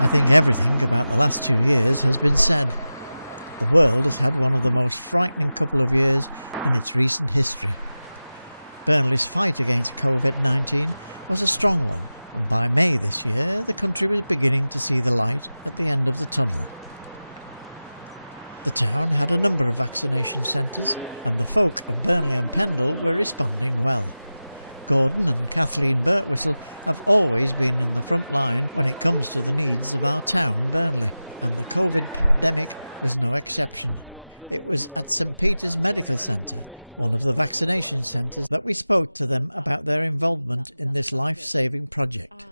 I think everything about the last 2 years has been said. The world has had one of the most frightening couple of years in its recent history. Burnley's fight against COVID-19 was a strong one, and by May this year the country was beginning to see the light at the end of the tunnel. The town had a number of vaccination centres, and the folk of Burnley and Pendle were responding well. Gordon and Kathleen Birtwistle have always been in the front line when it comes to the needs of our town, Burnley, and the COVID pandemic was no exception. It was at St Peter's Medical Centre, one of the vaccination centres, that we spoke to them about their involvement in this life-saving project.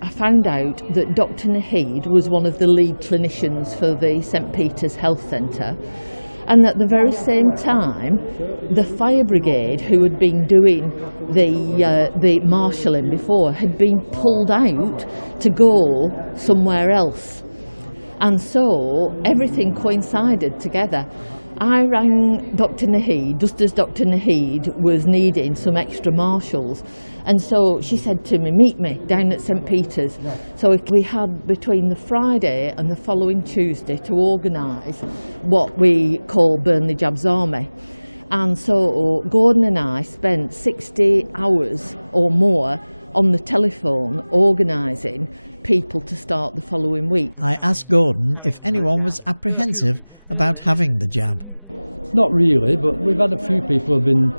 I found out that Dr Naheed was one of the lead clinicians for the St Peter's Health Centre, and at the very same time the fire brigade, who had been doing the marshalling before, had been pulled out to go somewhere else, and so everything coincided together. I rang Dr Naheed just as Dr Naheed was needing some extra marshals, and so she said to me, meet me down at St Peter's. So we had between the Friday and the following Tuesday to organise what we call Burnley Jabs Army. And so Gordon and I spent 60 hours or more on the telephone organising people to start the following week. I asked Gordon if anyone was apprehensive about having the jab. Not really, but we've had a few people who have been,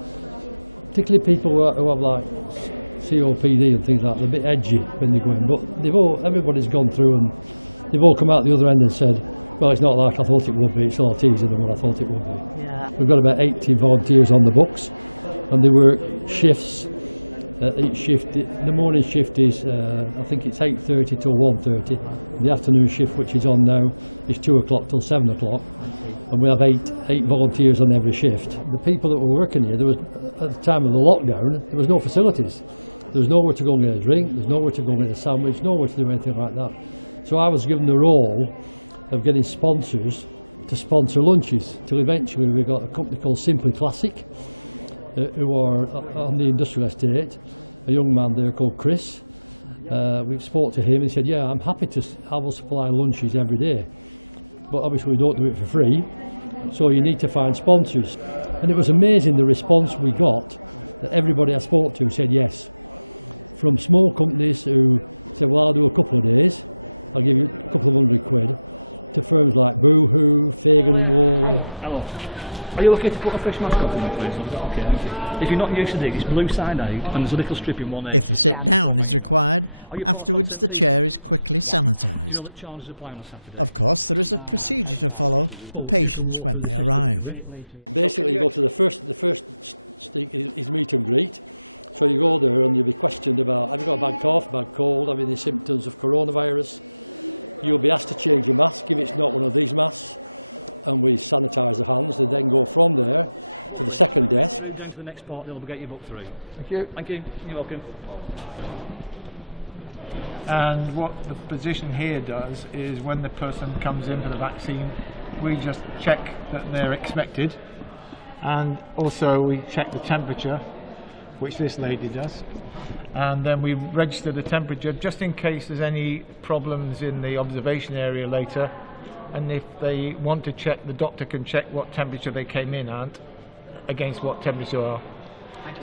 particularly people who have like COPD and things like that, they're a bit edgy when they go in, but everybody's gone through and they've all come out the other end and said, well, it's not like I thought it would be, it's a lot easier than what I thought it would be. Yeah. We've got about 80 volunteers on the books, and they work shifts. Each shift, the morning shift is, I think it's 8:30 till 1:30. The afternoon shift, which is on now, is 2 o'clock till 7 o'clock. And we have eight volunteers on every shift. The people that were working here, there was, at the time of the lockdown, there was no facilities. There was nowhere to go and get a drink, there was nowhere to go and get a sandwich, nowhere to do anything like that. So I was given the role of getting sponsors to sponsor lunches, till eventually we got a company called Simply Classic, who are on the industrial estate, a young man there called Chris. We spoke to him and he said, yeah, I'm happy I will supply lunches every day, but obviously we don't do it for free, so you need to find sponsors. And it was amazing the response we got, that everybody I spoke to said yes. From small companies who said, well, I'll do a couple of days, I'll give you a couple of £100, to firms like Boohoo, Fagan and Worley. Hello. Are you looking to put a face mask on for me, please? Okay, thank you. If you're not used to it, it's blue side out and there's a little strip in one end. If a sit-down is required, afterwards the chair is quickly sanitised. Of course, there is a procedure to follow for patients when they arrive. Basically, you go to the first is meet and greet. So you go there and you'll be questioned about, have you got a bad cough, bad cold, have you any symptoms of coronavirus? You'll be asked to change your mask if it's not one of these masks, and we sanitise the hands. They then go from there to the second desk. The next part, they'll get your book through. Thank you. Thank you. You're welcome. And what the position here does is when the person comes in for the vaccine, we just check that they're expected, and also we check the temperature, which this lady does, and then we register the temperature just in case there's any problems in the observation area later. And if they want to check, the doctor can check what temperature they came in at against what temperature are.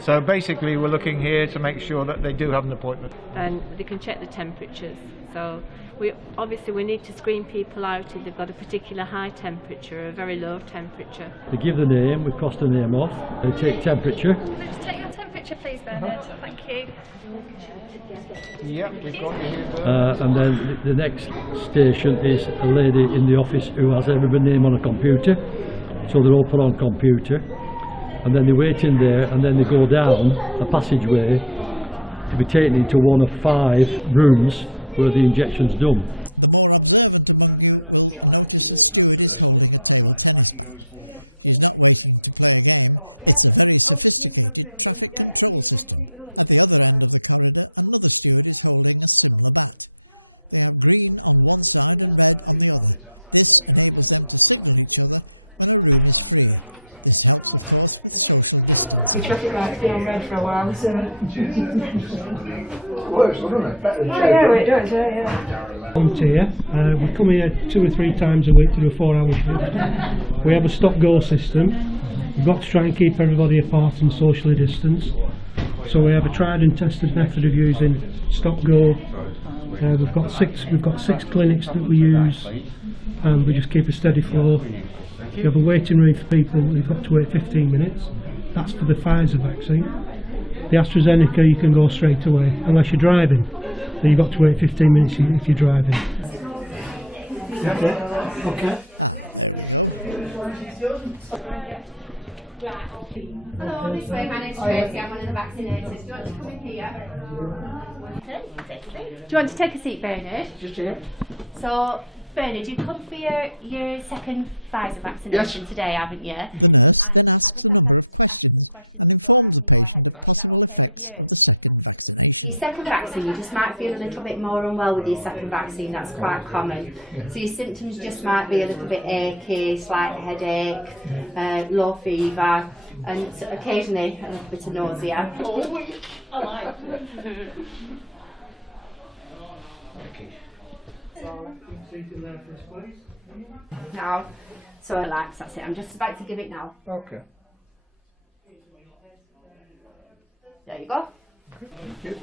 So basically we're looking here to make sure that they do have an appointment. And they can check the temperatures. So we need to screen people out if they've got a particular high temperature or a very low temperature. They give the name, we cross the name off, they take temperature. Can I just take your temperature please, Bernard? Thank you. Yeah, we've got you here. And then the next station is a lady in the office who has everybody's name on a computer, so they're all put on computer, and then they wait in there, and then they go down a passageway to be taken into one of 5 rooms where the injection's done. The more observant among you will notice a steward is holding a table tennis bat. She is not waiting to play a game, it's a very sophisticated traffic control system. At the other end of the corridor, another steward is holding a similar bat. They have green on one side and red on the other. This enables them to signal each other when a room is free. This helps, of course, with social distancing. Traffic lights be on red for a while, so... Works, doesn't it? Better than yeah, it does, yeah. Come here. We come here 2 or 3 times a week to do a 4-hour shift. We have a stop-go system. We've got to try and keep everybody apart and socially distanced. So we have a tried and tested method of using stop-go. We've got six clinics that we use, and we just keep a steady flow. You have a waiting room for people, you've got to wait 15 minutes. That's for the Pfizer vaccine. The AstraZeneca, you can go straight away, unless you're driving. Then you've got to wait 15 minutes if you're driving. Okay. Ah, there we go. Hello, this way, my name's Tracy, I'm one of the vaccinators. Do you want to come in here? Do you want to take a seat, Bernard? Just here. So, Bernard, you come for your second Pfizer vaccination today, haven't you? The nurse then asks a number of questions and informs the patient of possible effects of the second vaccination. Your second vaccine, you just might feel a little bit more unwell with your second vaccine, that's quite common. So your symptoms just might be a little bit achy, slight headache, low fever, and occasionally a little bit of nausea. Now, so relax, that's it. I'm just about to give it now. Okay. There you go. Thank you.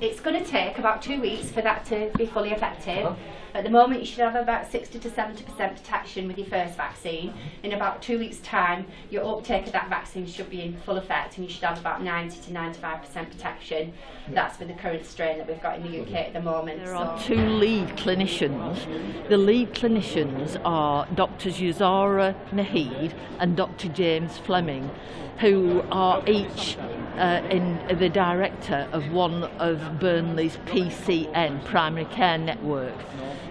It's going to take about 2 weeks for that to be fully effective. At the moment, you should have about 60 to 70% protection with your first vaccine. In about 2 weeks' time, your uptake of that vaccine should be in full effect, and you should have about 90 to 95% protection. That's with the current strain that we've got in the UK at the moment. There are 2 lead clinicians. The lead clinicians are Drs Yuzara Naheed and Dr James Fleming, who are each in the director of one of Burnley's PCN, primary care network.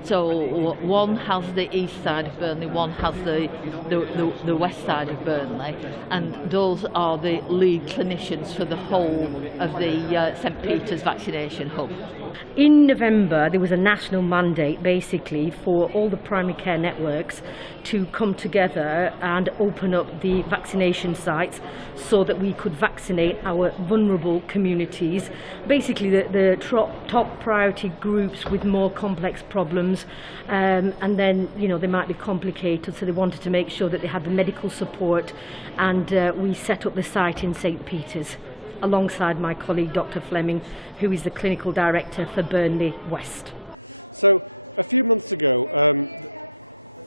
So one has the east side of Burnley, one has the west side of Burnley, and those are the lead clinicians for the whole of the St Peter's vaccination hub. In November, there was a national mandate basically for all the primary care networks to come together and open up the vaccination sites so that we could vaccinate our vulnerable communities, basically the top priority groups with more complex problems, and then they might be complicated, so they wanted to make sure that they had the medical support, and we set up the site in St Peter's alongside my colleague Dr Fleming, who is the clinical director for Burnley West. So a few months ago,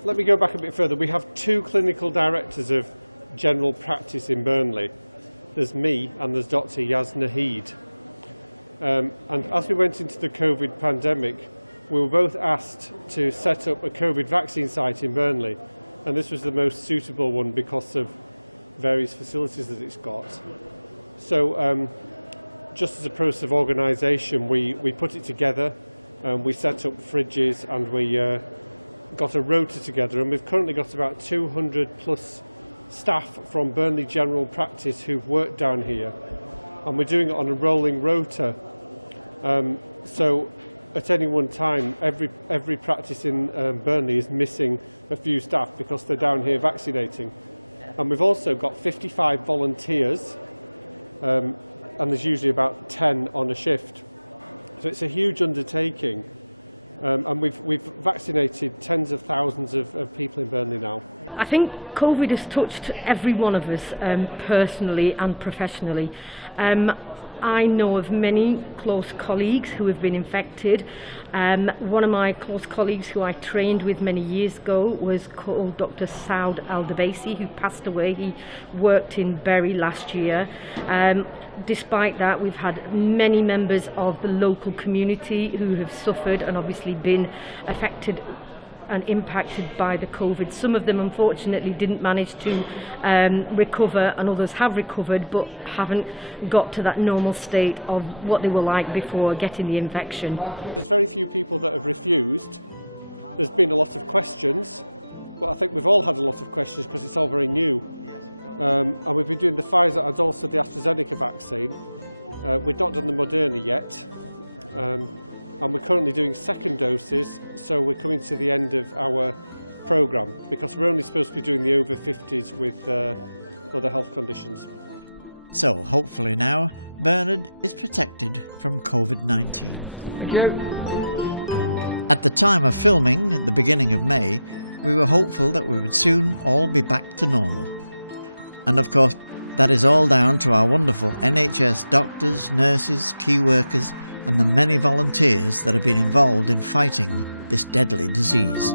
let me go back a bit further, we have 2 clinical directors of general practice in Burnley. There's me and there's Dr Yaz Naheed. And as we went into the COVID pandemic, we were both asked to set up a COVID vaccine site in Burnley, and this was the most suitable one because of various facilities that it's got. So just as a process of organisation, we put it together, we set up fridges, and we got a rota together, and we've currently got about 200 plus staff from Burnley General Practice who've worked down here, and we're doing it on a rolling rota. So at any one time, every practice in Burnley is missing a few staff because they're down here vaccinating. And we've also got 55 volunteers, and there's usually about 10 on a shift. So it's a huge undertaking, and we've vaccinated tens of thousands of people in Burnley now. I think COVID has touched every one of us personally and professionally. I know of many close colleagues who have been infected. One of my close colleagues who I trained with many years ago was called Dr. Saud Al-Dabaisi, who passed away. He worked in Bury last year. Despite that, we've had many members of the local community who have suffered and obviously been affected and impacted by the COVID. Some of them unfortunately didn't manage to recover, and others have recovered but haven't got to that normal state of what they were like before getting the infection. There's very few people that have refused. There's been a lot of questions, but I think we've all had a lot of questions because it's all very new. And we've been doing the Pfizer and also the AstraZeneca vaccine. We've not done the Moderna yet. And we're currently doing second doses, so we're coming to the end of our programme, because we're only supposed to be doing the over 50s with other health conditions. So hopefully now Bernard is protected from COVID-19. Thank you. At the time of filming at the beginning of May, we were hopeful that we would soon all be back to normal. And of course, that is all down to our wonderful NHS doctors, nurses, key workers and the many volunteers that have been involved in fighting this deadly disease.